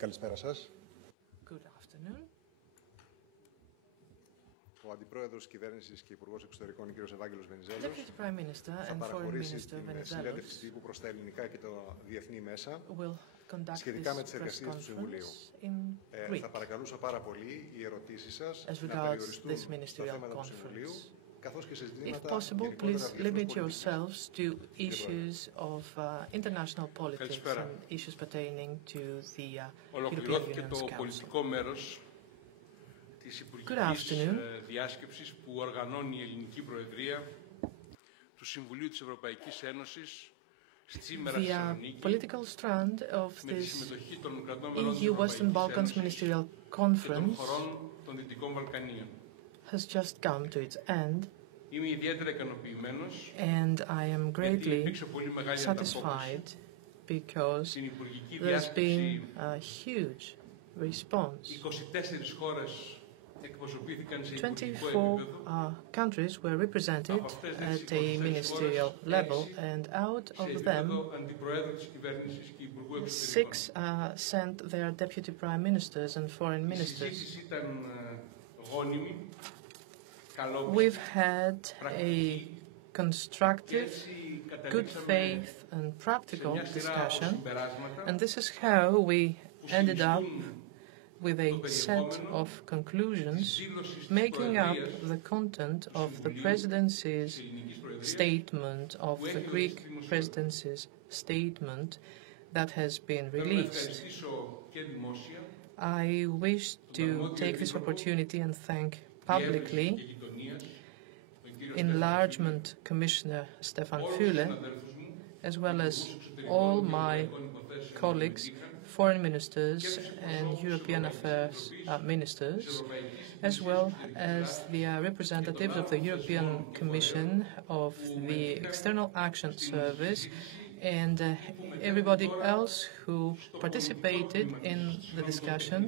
Καλησπέρα σας. Good afternoon. Ο Αντιπρόεδρος της Κυβέρνησης και Υπουργός Εξωτερικών, κ. Ευάγγελος Βενιζέλος, Deputy Prime Minister θα and Foreign παραχωρήσει Minister την συνέντευξη Venizelos τύπου προς τα ελληνικά και τα διεθνή μέσα will conduct σχετικά με τις this press εργασίες του Συμβουλίου. conference in Greek Θα παρακαλούσα πάρα πολύ οι ερωτήσεις σας as να regards περιοριστούν this στα Ministerial θέματα του Συμβουλίου, conference. καθώς και σε If ζητήματα possible, γενικότερα please διεθνούς limit πολιτικής. yourselves to issues of international politics and issues pertaining to the Ολοκληρώθηκε European το Union's πολιτικό μέρος της Υπουργικής Διάσκεψης που οργανώνει η Ελληνική Προεδρία του Συμβουλίου της Ευρωπαϊκής Ένωσης σήμερα στη Θεσσαλονίκη political strand of με τη this συμμετοχή των κρατών μελών της EU Western Ευρωπαϊκής Balkans Ένωσης Ministerial και των Conference χωρών των Δυτικών Βαλκανίων. has just come to its end. Είμαι ιδιαίτερα ικανοποιημένος And I am γιατί greatly υπήρξε πολύ μεγάλη ανταπόκριση satisfied because στην Υπουργική there's Διάσκεψη. been a huge response. 24 χώρες εκπροσωπήθηκαν σε 24 υπουργικό επίπεδο. countries were represented at a ministerial level, and out Σε of them, επίπεδο αντιπροέδρου της κυβέρνησης και υπουργού εξωτερικών. 6 sent their deputy prime ministers and foreign Η ministers. συζήτηση ήταν γόνιμη, καλόπιστη, We've had a πρακτική και constructive, έτσι good καταλήξαμε faith and σε practical μια σειρά από discussion, συμπεράσματα and this is how we που ended up συνιστούν with το a set περιεχόμενο of conclusions της δήλωσης της making up Προεδρίας the content of the της presidency's Ελληνικής Προεδρίας statement, of που the έχει Greek δοθεί δημοσίως. presidency's statement that has been Θέλω να released. ευχαριστήσω και δημόσια I wish to take this opportunity and thank publicly και γειτονίας, τον κύριο Enlargement Commissioner Stefan όλους τους Füle, συναδέλφους μου, as well as υπουργούς εξωτερικών all και my ευρωπαϊκών υποθέσεων που colleagues, συμμετείχαν, foreign ministers and European affairs ministers, as well as the representatives of the European Commission, of the External Action Service, and everybody else who participated in the discussion,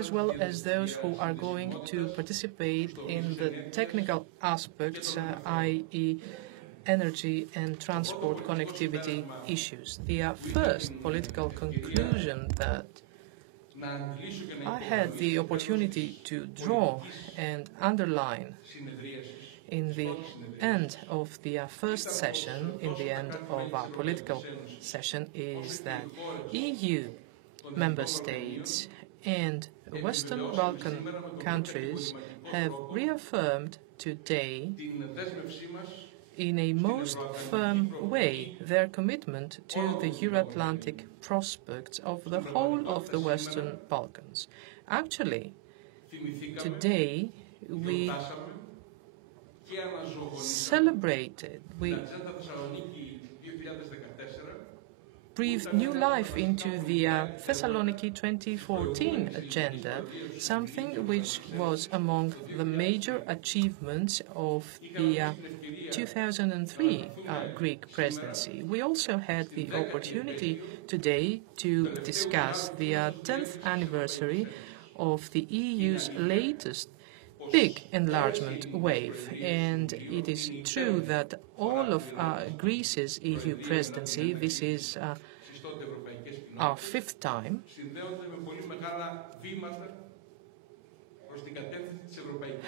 as well as those who are going to participate in the technical aspects, i.e. energy and transport connectivity issues. The first political conclusion that I had the opportunity to draw and underline in the end of the first session, in the end of our political session, is that EU member states and Western Balkan countries have reaffirmed today in a most firm way their commitment to the Euro-Atlantic prospects of the whole of the Western Balkans. Actually, today we celebrated, we breathed new life into the Thessaloniki 2014 agenda, something which was among the major achievements of the 2003 Greek presidency. We also had the opportunity today to discuss the 10th anniversary of the EU's latest big enlargement wave, and it is true that all of Greece's EU presidency, this is our 5th time,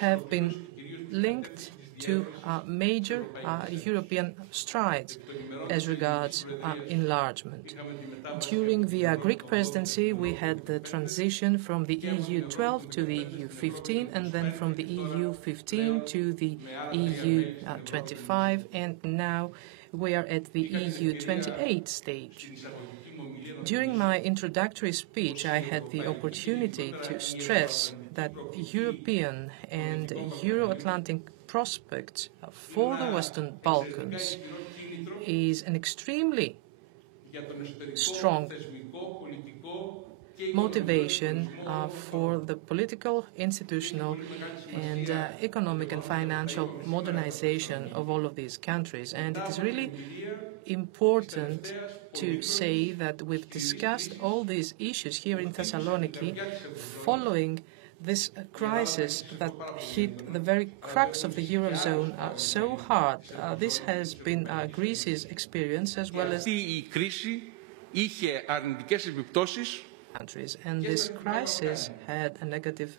have been linked to major European strides as regards enlargement. During the Greek presidency, we had the transition from the EU 12 to the EU 15, and then from the EU 15 to the EU 25, and now we are at the EU 28 stage. During my introductory speech, I had the opportunity to stress that European and Euro-Atlantic prospects for the Western Balkans is an extremely strong motivation for the political, institutional, and economic and financial modernization of all of these countries. And it is really important to say that we've discussed all these issues here in Thessaloniki following this crisis that hit the very crux of the Eurozone so hard. This has been Greece's experience as well as... Η κρίση είχε αρνητικές επιπτώσεις countries, and this crisis had a negative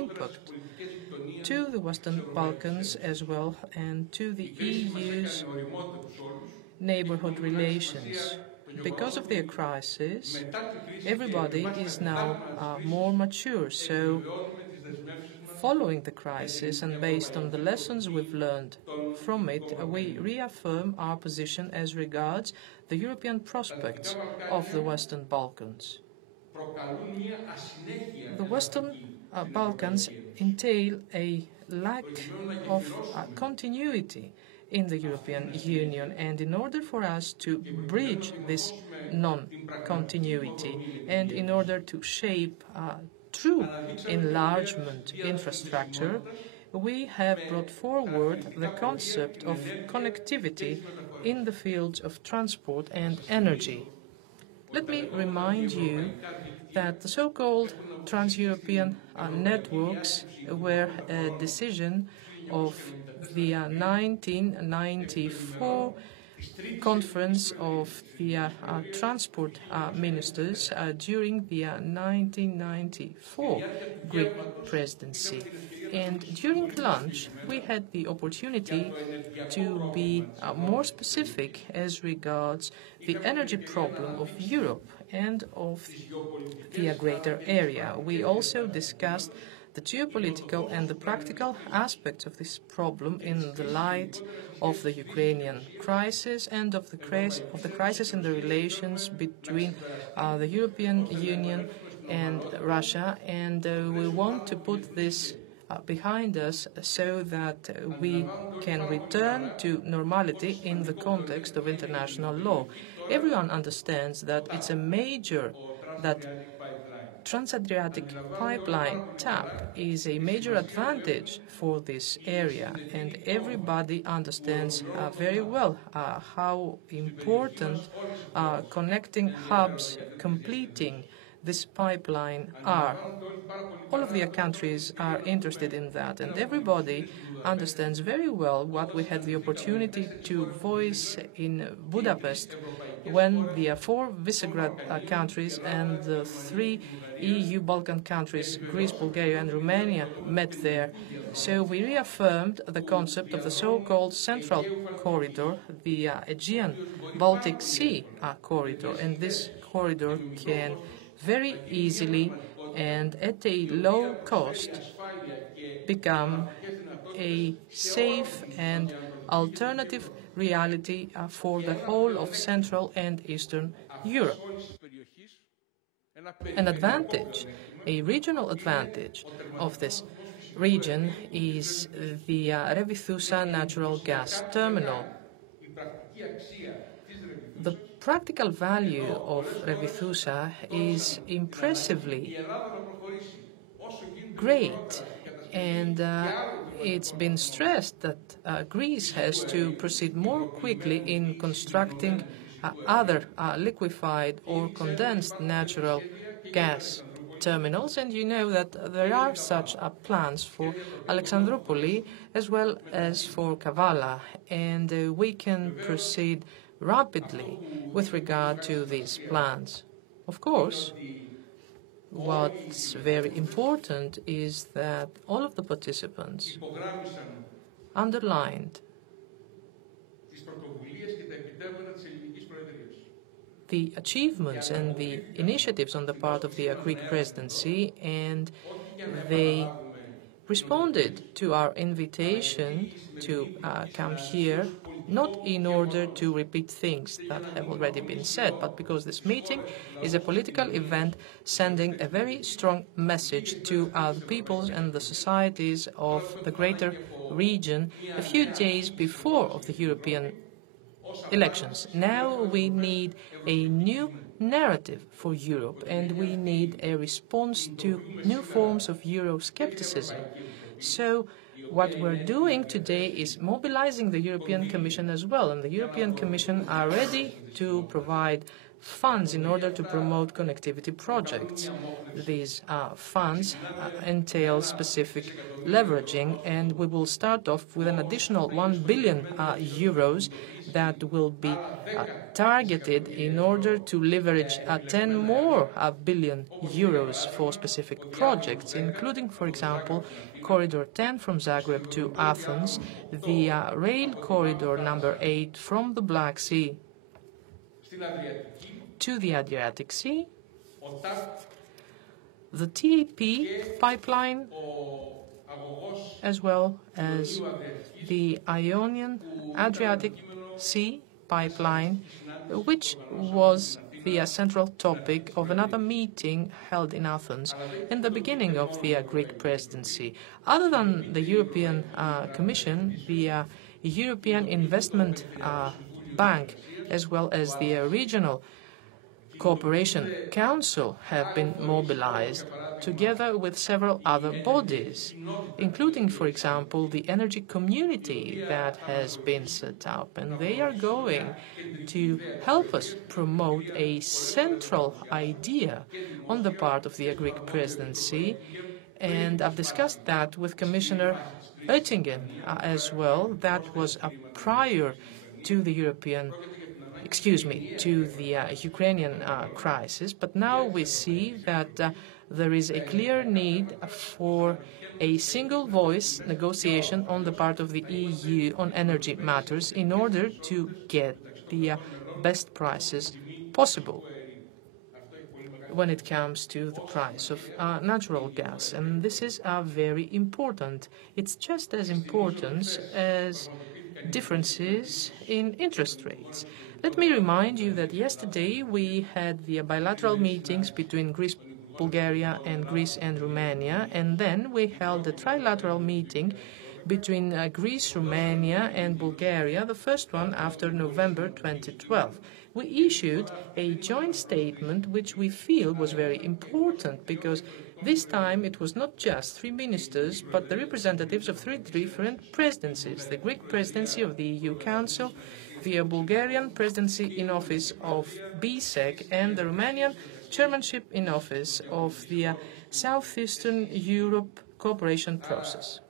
impact to the Western Balkans as well and to the EU's neighborhood relations. Because of the crisis, everybody is now more mature, so following the crisis and based on the lessons we've learned from it, we reaffirm our position as regards the European prospects of the Western Balkans. The Western Balkans entail a lack of continuity in the European Union, and in order for us to bridge this non-continuity and in order to shape true enlargement infrastructure, we have brought forward the concept of connectivity in the fields of transport and energy. Let me remind you that the so-called trans-European networks were a decision of the 1994 conference of the transport ministers during the 1994 Greek presidency. And during lunch, we had the opportunity to be more specific as regards the energy problem of Europe and of the greater area. We also discussed the geopolitical and the practical aspects of this problem in the light of the Ukrainian crisis and of the crisis in the relations between the European Union and Russia. And we want to put this behind us so that we can return to normality in the context of international law. Everyone understands that it's a that Trans-Adriatic pipeline TAP is a major advantage for this area, and everybody understands very well how important connecting hubs completing this pipeline are. All of the countries are interested in that, and everybody understands very well what we had the opportunity to voice in Budapest when the 4 Visegrad countries and the 3 EU Balkan countries, Greece, Bulgaria and Romania, met there. So we reaffirmed the concept of the so-called Central Corridor, the Aegean-Baltic Sea corridor, and this corridor can very easily and at a low cost become a safe and alternative reality for the whole of Central and Eastern Europe. An advantage, a regional advantage of this region is the Revithousa natural gas terminal. The practical value of Revithousa is impressively great, and it's been stressed that Greece has to proceed more quickly in constructing other liquefied or condensed natural gas terminals, and you know that there are such plans for Alexandroupoli as well as for Kavala, and we can proceed rapidly with regard to these plans. Of course, what's very important is that all of the participants underlined the achievements and the initiatives on the part of the Greek presidency, and they responded to our invitation to come here, not in order to repeat things that have already been said, but because this meeting is a political event sending a very strong message to the peoples and the societies of the greater region a few days before of the European elections. Now we need a new narrative for Europe, and we need a response to new forms of Euroscepticism. So what we're doing today is mobilizing the European Commission as well, and the European Commission are ready to provide funds in order to promote connectivity projects. These funds entail specific leveraging, and we will start off with an additional 1 billion euros that will be targeted in order to leverage 10 more billion euros for specific projects, including, for example, Corridor 10 from Zagreb to Athens, the rail corridor number 8 from the Black Sea to the Adriatic Sea, the TAP pipeline, as well as the Ionian Adriatic Sea pipeline, which was the central topic of another meeting held in Athens in the beginning of the Greek presidency. Other than the European Commission, the European Investment Bank, as well as the Regional Cooperation Council, have been mobilized together with several other bodies, including, for example, the energy community that has been set up. And they are going to help us promote a central idea on the part of the Greek presidency. And I've discussed that with Commissioner Oettinger as well. That was prior to the Ukrainian crisis. But now we see that there is a clear need for a single voice negotiation on the part of the EU on energy matters in order to get the best prices possible when it comes to the price of natural gas. And this is very important. It's just as important as differences in interest rates. Let me remind you that yesterday we had the bilateral meetings between Greece, Bulgaria, and Greece and Romania, and then we held a trilateral meeting between Greece, Romania, and Bulgaria, the first one after November 2012. We issued a joint statement which we feel was very important because this time it was not just three ministers, but the representatives of three different presidencies: the Greek presidency of the EU Council, the Bulgarian presidency in office of BSEC, and the Romanian chairmanship in office of the Southeastern Europe cooperation process.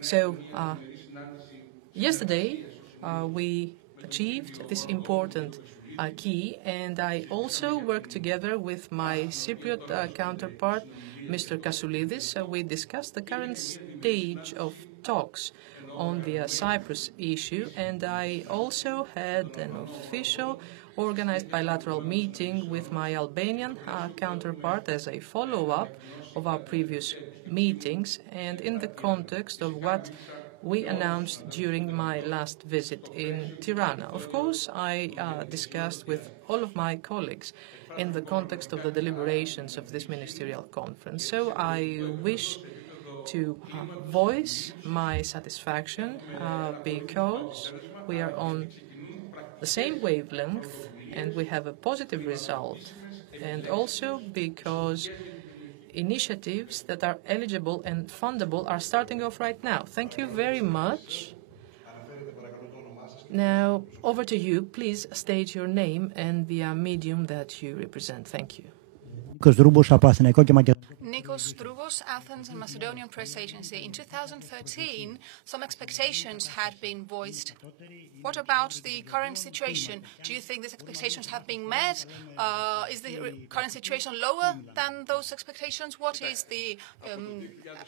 So, yesterday we achieved this important key, and I also worked together with my Cypriot counterpart, Mr. Kassoulidis. We discussed the current stage of talks on the Cyprus issue, and I also had an official organized bilateral meeting with my Albanian counterpart as a follow-up of our previous meetings and in the context of what we announced during my last visit in Tirana. Of course, I discussed with all of my colleagues in the context of the deliberations of this ministerial conference. So I wish to voice my satisfaction because we are on the same wavelength and we have a positive result, and also because initiatives that are eligible and fundable are starting off right now. Thank you very much. Now, over to you. Please state your name and the medium that you represent. Thank you. Nikos Drougos, Athens and Macedonian Press Agency. In 2013, some expectations had been voiced. What about the current situation? Do you think these expectations have been met? Is the current situation lower than those expectations? What is the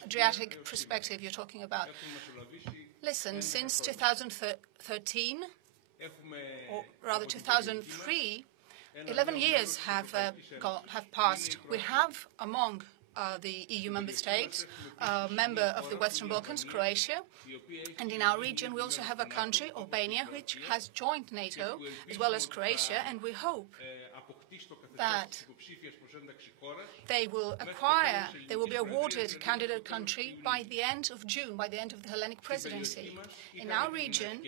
Adriatic perspective you're talking about? Listen, since 2013, or rather 2003, 11 years have passed. We have among the EU member states a member of the Western Balkans, Croatia, and in our region we also have a country, Albania, which has joined NATO, as well as Croatia, and we hope that they will be awarded candidate country by the end of June, by the end of the Hellenic presidency. In our region,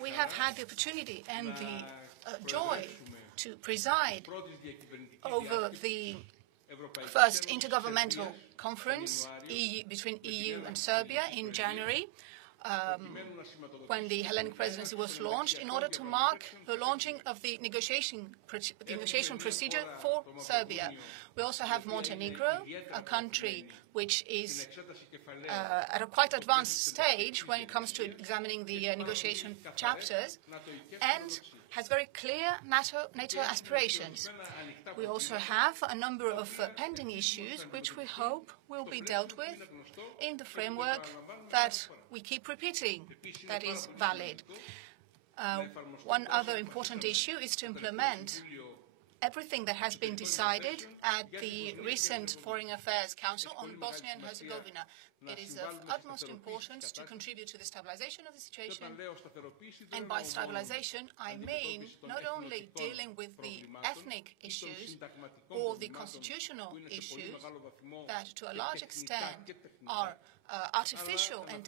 we have had the opportunity and the joy to preside over the first intergovernmental conference between EU and Serbia in January. when the Hellenic presidency was launched, in order to mark the launching of the negotiation procedure for Serbia. We also have Montenegro, a country which is at a quite advanced stage when it comes to examining the negotiation chapters and has very clear NATO aspirations. We also have a number of pending issues which we hope will be dealt with in the framework that we keep repeating that is valid. One other important issue is to implement everything that has been decided at the recent Foreign Affairs Council on Bosnia and Herzegovina. It is of utmost importance to contribute to the stabilization of the situation. And by stabilization, I mean not only dealing with the ethnic issues or the constitutional issues that to a large extent are artificial and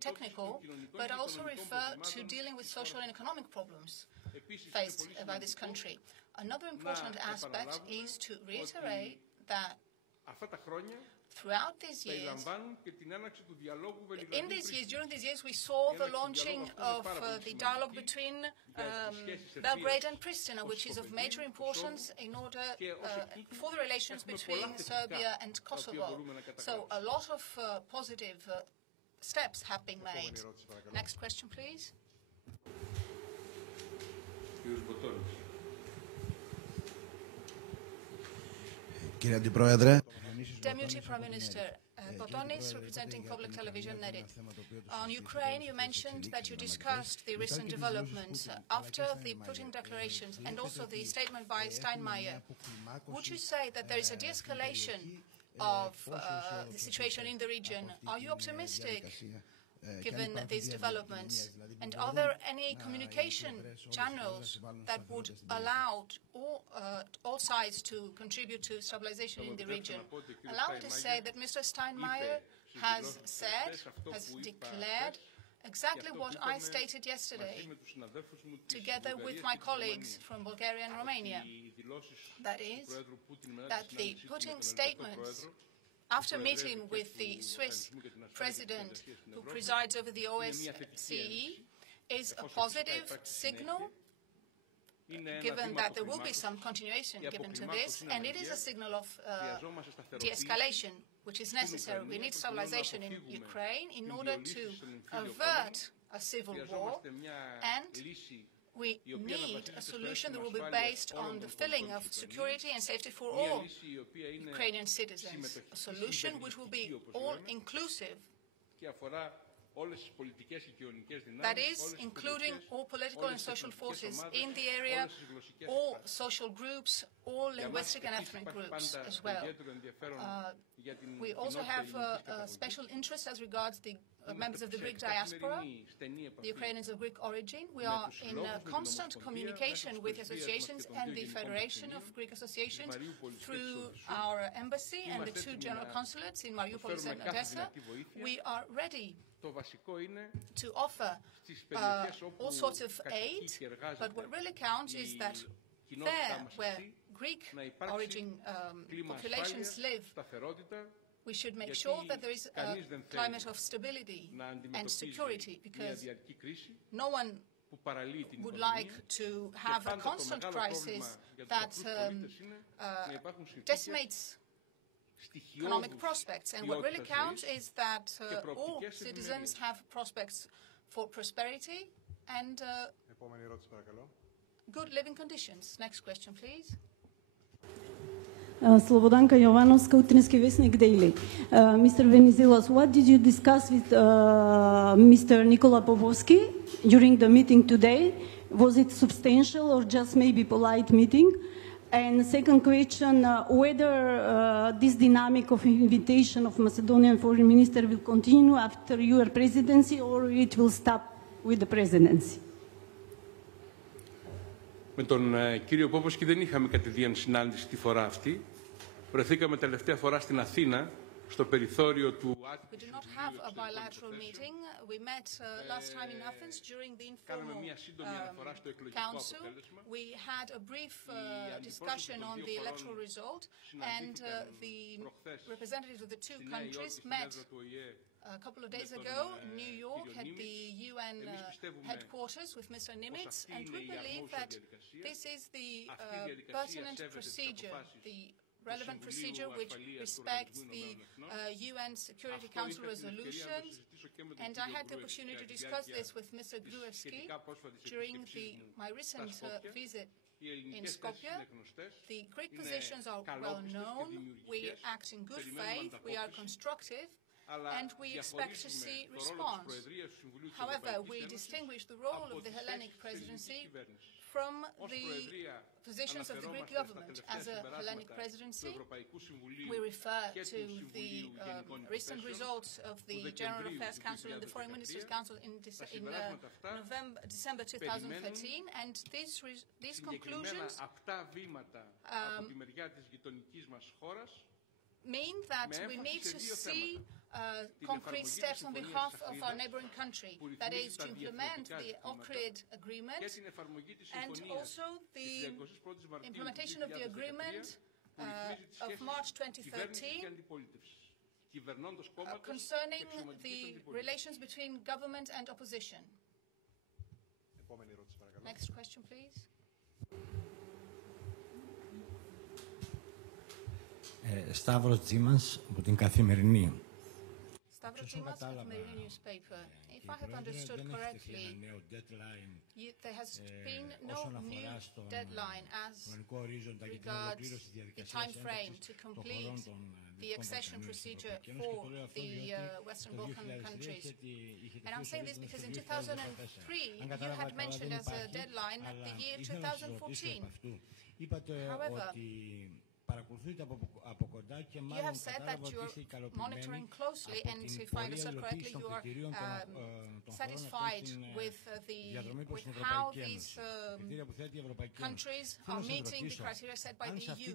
technical, but also refer to dealing with social and economic problems faced by this country. Another important aspect is to reiterate that throughout these years, during these years, we saw the launching of the dialogue between Belgrade and Pristina, which is of major importance in order for the relations between Serbia and Kosovo. So a lot of positive steps have been made. Next question, please. Deputy Prime Minister Botonis, representing Public Television Nedit. On Ukraine, you mentioned that you discussed the recent developments after the Putin declarations and also the statement by Steinmeier. Would you say that there is a de-escalation of the situation in the region? Are you optimistic given these developments? And are there any communication channels that would allow all sides to contribute to stabilization in the region? Allow me to say that Mr. Steinmeier has declared exactly what I stated yesterday, together with my colleagues from Bulgaria and Romania. That is, that the Putin statements, after meeting with the Swiss president who presides over the OSCE, is a positive signal, given that there will be some continuation given to this, and it is a signal of de-escalation, which is necessary. We need stabilization in Ukraine in order to avert a civil war, and we need a solution that will be based on the filling of security and safety for all Ukrainian citizens, a solution which will be all-inclusive. That is, including all political and social forces in the area, all social groups, all linguistic and ethnic groups as well. We also have a special interest as regards the members of the Greek diaspora, the Ukrainians of Greek origin. We are in constant communication with associations and the Federation of Greek Associations through our embassy and the two general consulates in Mariupol and Odessa. We are ready to offer all sorts of aid, but what really counts is that there, where Greek origin populations live, we should make sure that there is a climate of stability and security, because no one would like to have a constant crisis that decimates economic prospects. And what really counts is that all citizens have prospects for prosperity and good living conditions. Next question, please. Slobodanka Jovanovska, Utrинski Vesnik Daily. Mr. Venizelos, what did you discuss with Mr. Nikola Popovsky during the meeting today? Was it substantial or just maybe polite meeting? And second question, whether this dynamic of invitation of Macedonian foreign minister will continue after your presidency or it will stop with the presidency? Με τον κύριο Πόποφσκι δεν είχαμε κατηδίαν συνάντηση τη φορά αυτή. Βρεθήκαμε τελευταία φορά στην Αθήνα, στο περιθώριο του We did not have a bilateral meeting. We met last time in Athens during the informal council. We had a brief discussion on the electoral result, and the representatives of the two countries met a couple of days ago in New York UN headquarters with Mr. Nimitz, and we believe that this is the pertinent procedure, the relevant procedure which respects the UN Security Council resolutions. And I had the opportunity to discuss this with Mr. Gruevski during my recent visit in Skopje. The Greek positions are well known. We act in good faith. We are constructive. And we expect to see response. However, we distinguish the role of the Hellenic presidency from the positions of the Greek government. As a Hellenic presidency, we refer to the recent results of the General Affairs Council and the Foreign Ministers Council in December 2013, and these conclusions mean that we need to see concrete steps on behalf of our neighboring country, that is, to implement the Ohrid Agreement and also the implementation of the agreement of March 2013 concerning the relations between government and opposition. Next question, please. Stavros Tsimas από την Καθημερινή. Stavros Tsimas, Καθημερινή newspaper. If I have understood correctly, there has been no new deadline as regards the time frame to complete the accession procedure for the Western Balkan countries. And I'm saying this because in 2003, you had mentioned as a deadline the year 2014. However, you have said that you are monitoring closely, and if I understand correctly, you are satisfied with how these countries are meeting the criteria set by the EU.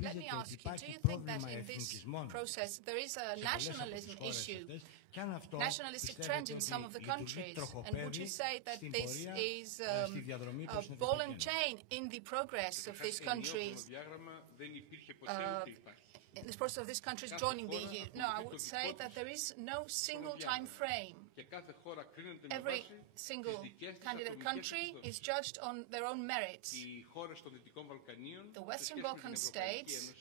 Let me ask you, do you think that in this process there is a nationalism issue, nationalistic trend in some of the countries? And would you say that this is a ball and chain in the progress of these countries? In this process of these countries joining the EU? No, I would say that there is no single time frame. Every single candidate country is judged on their own merits. The Western Balkan states,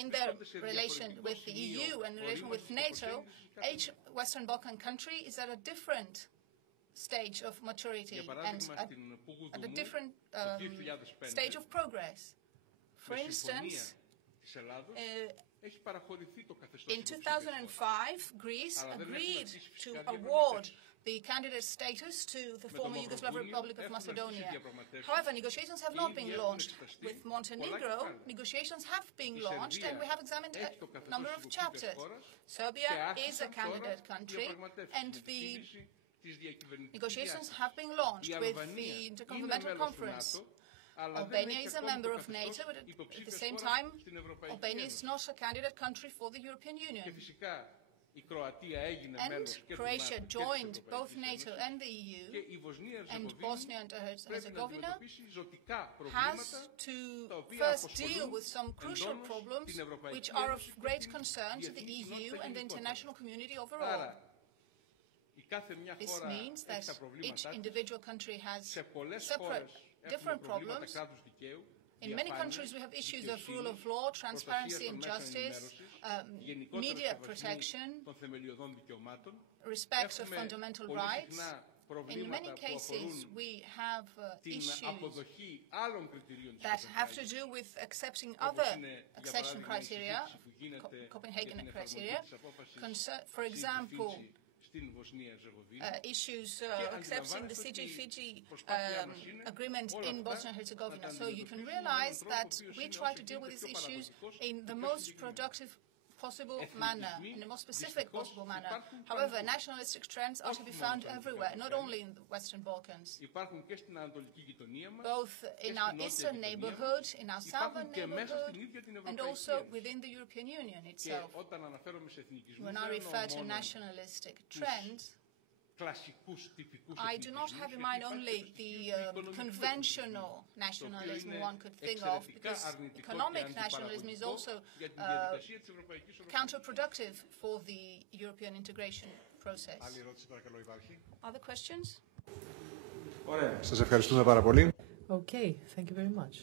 in their relation with the EU and relation with NATO, each Western Balkan country is at a different stage of maturity and at a different stage of progress. For instance, in 2005, Greece agreed to award the candidate status to the former Yugoslav Republic of Macedonia. However, negotiations have not been launched. With Montenegro, negotiations have been launched, and we have examined a number of chapters. Serbia is a candidate country, and the negotiations have been launched with the Intergovernmental Conference. Albania is a member of NATO, but at the same time, Albania is not a candidate country for the European Union. And Croatia joined both NATO and the EU, and Bosnia and Herzegovina has to first deal with some crucial problems which are of great concern to the EU and the international community overall. This means that each individual country has separate, different problems. In many countries, we have issues of rule of law, transparency and justice, media protection, respect of fundamental rights. In many cases, we have issues that have to do with accepting other accession criteria, Copenhagen criteria. For example, issues accepting the CG-Fiji agreement in Bosnia and Herzegovina. So you can realize that we try to deal with these issues in the most productive possible manner, in the most specific possible manner. However, nationalistic trends are to be found everywhere, not only in the Western Balkans. Both in our eastern neighborhood, in our southern neighborhood, and also within the European Union itself. When I refer to nationalistic trends, I do not have in mind only the conventional nationalism one could think of, because economic nationalism is also counterproductive for the European integration process. Other questions? Σας ευχαριστούμε πάρα πολύ. Okay, thank you very much.